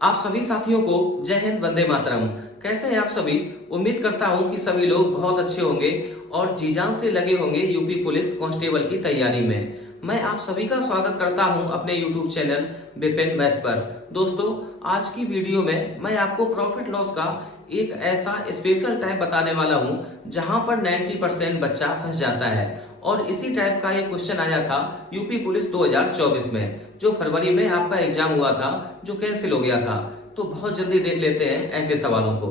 आप सभी साथियों को जय हिंद, वंदे मातरम। कैसे हैं आप सभी? उम्मीद करता हूं कि सभी लोग बहुत अच्छे होंगे और जी जान से लगे होंगे यूपी पुलिस कांस्टेबल की तैयारी में। मैं आप सभी का स्वागत करता हूं अपने यूट्यूब चैनल विपिन मैथ्स पर। दोस्तों, आज की वीडियो में मैं आपको प्रॉफिट लॉस का एक ऐसा स्पेशल टाइप बताने वाला हूं जहां पर 90% बच्चा फंस जाता है। और इसी टाइप का एक क्वेश्चन आया था यूपी पुलिस 2024 में, जो फरवरी में आपका एग्जाम हुआ था, जो कैंसिल हो गया था। तो बहुत जल्दी देख लेते हैं ऐसे सवालों को।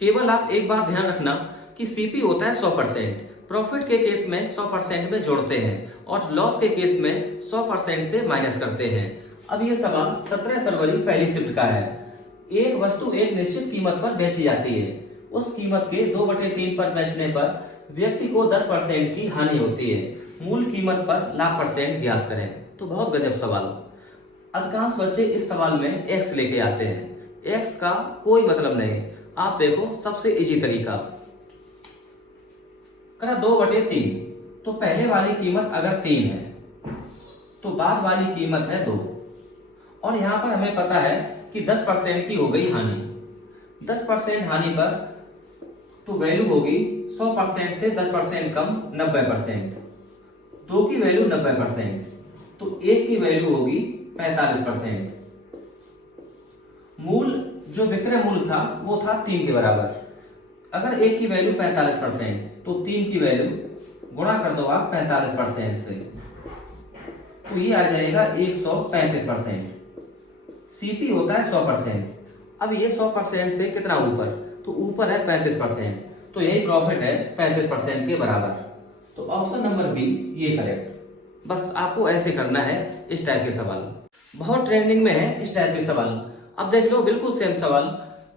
केवल आप एक बात ध्यान रखना कि सीपी होता है 100%। प्रॉफिट के केस में 100% में जोड़ते हैं और लॉस के केस में 100% से माइनस करते हैं। अब ये सवाल 17 फरवरी पहली शिफ्ट का है। एक वस्तु एक निश्चित कीमत पर बेची जाती है। उस कीमत के 2/3 पर बेचने पर व्यक्ति को 10% की हानि होती है। मूल कीमत पर लाख % ज्ञात करें। तो बहुत गजब सवाल। अधिकांश बच्चे इस सवाल में एक्स लेके आते हैं। एक्स का कोई मतलब नहीं। आप देखो, सबसे इजी तरीका करा 2/3। तो पहले वाली कीमत अगर 3 है तो बाद वाली कीमत है 2। और यहां पर हमें पता है कि 10% की हो गई हानि। 10% हानि पर तो वैल्यू होगी 100% से 10% कम 90%। 2 की वैल्यू 90%, तो 1 की वैल्यू होगी 45%। मूल जो विक्रय मूल्य था वो था 3 के बराबर। अगर 1 की वैल्यू 45% तो 3 की वैल्यू गुणा कर दो आप 45% से, तो ये आ जाएगा 135%। सीपी होता है 100%। अब ये 100% से कितना ऊपर? तो ऊपर है 35%। तो यही प्रॉफिट है 35% के बराबर। तो ऑप्शन नंबर बी ये करेक्ट। बस आपको ऐसे करना है। इस टाइप के सवाल बहुत ट्रेंडिंग में है। इस टाइप के सवाल अब देख लो, बिल्कुल सेम सवाल।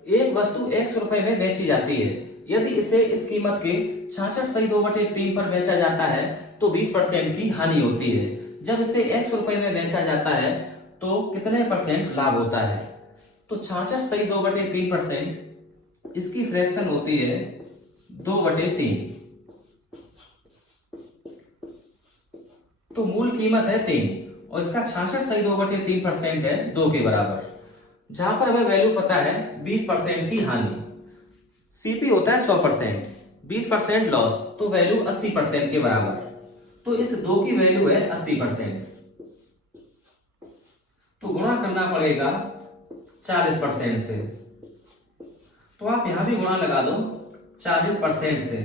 एक वस्तु x रुपए में बेची जाती है। यदि इसे इस कीमत के 66.2/3 पर बेचा जाता है तो 20% की हानि होती है। जब इसे x रुपए में बेचा जाता है तो कितने % लाभ होता है? तो 66.2/3% इसकी फ्रैक्शन होती है 2/3। तो मूल कीमत है 3 और इसका 66.2/3% है 2 के बराबर। जहां पर हमें वैल्यू पता है 20% की हानि। सीपी होता है 100%, 20% लॉस, तो वैल्यू 80% के बराबर। तो इस 2 की वैल्यू है 80%, तो गुणा करना पड़ेगा 40% से। तो आप यहां भी गुणा लगा दो 40% से।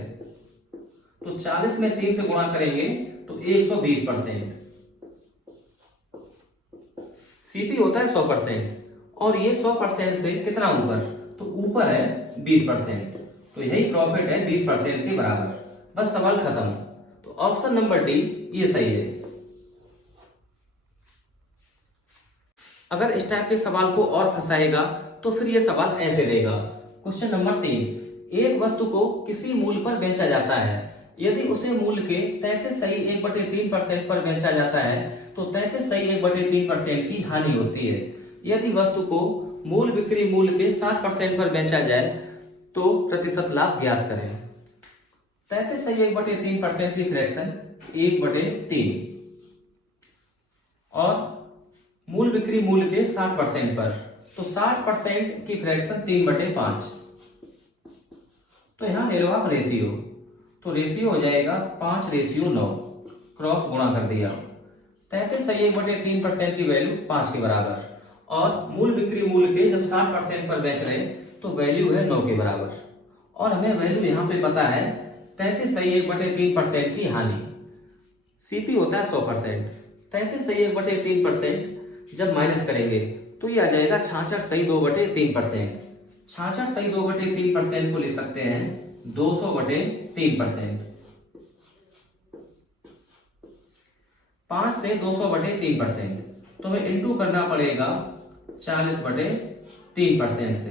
तो 40 में 3 से गुणा करेंगे तो 120%। सीपी होता है 100% और ये 100% से कितना ऊपर? तो ऊपर है 20%। तो यही प्रॉफिट है 20% के बराबर। बस सवाल खत्म। तो ऑप्शन नंबर डी ये सही है। अगर इस टाइप के सवाल को और फंसाएगा तो फिर ये सवाल ऐसे देगा। क्वेश्चन नंबर 3, एक वस्तु को किसी मूल्य पर बेचा जाता है। यदि उसे मूल्य के 33.1/3% पर बेचा जाता है तो 33.1/3% की हानि होती है। यदि वस्तु को मूल बिक्री मूल्य के 60% पर बेचा जाए तो प्रतिशत लाभ ज्ञात करें। 33.1/3% की फ्रैक्शन 1/3 और मूल बिक्री मूल्य के 60% पर, तो 60% की फ्रैक्शन 3/5। तो यहां ले लो आप रेशियो। तो रेशियो हो जाएगा 5:9। क्रॉस गुणा कर दिया। 33.1/3% की वैल्यू 5 के बराबर और मूल बिक्री मूल्य के जब 60% पर बेच रहे तो वैल्यू है 9 के बराबर। और हमें वैल्यू यहां पे पता है 33.1/3% की हानि। सीपी होता है 100%। 33.1/3% जब माइनस करेंगे तो ये आ जाएगा 66.2/3%। 66.2/3% को लिख सकते हैं 200/3%। 5 से 200/3%, तो हमें इंटू करना पड़ेगा 40/3% से।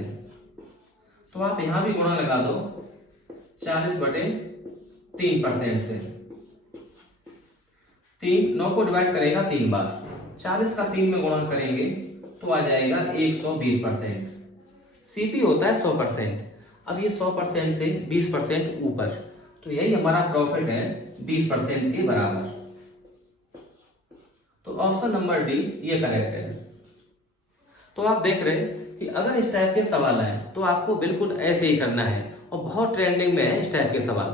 तो आप यहां भी गुणा लगा दो 40/3% से। 9 को डिवाइड करेगा 3 बार। 40 का 3 में गुणा करेंगे तो आ जाएगा 120%। सीपी होता है 100%। अब ये 100% से 20% ऊपर, तो यही हमारा प्रॉफिट है 20% के बराबर। तो ऑप्शन नंबर डी ये करेक्ट है। तो आप देख रहे हैं कि अगर इस टाइप के सवाल आए तो आपको बिल्कुल ऐसे ही करना है, और बहुत ट्रेंडिंग में है इस टाइप के सवाल।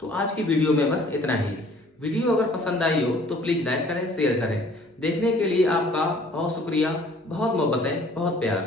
तो आज की वीडियो में बस इतना ही। वीडियो अगर पसंद आई हो तो प्लीज लाइक करें, शेयर करें। देखने के लिए आपका बहुत शुक्रिया, बहुत मोहब्बतें, बहुत प्यार।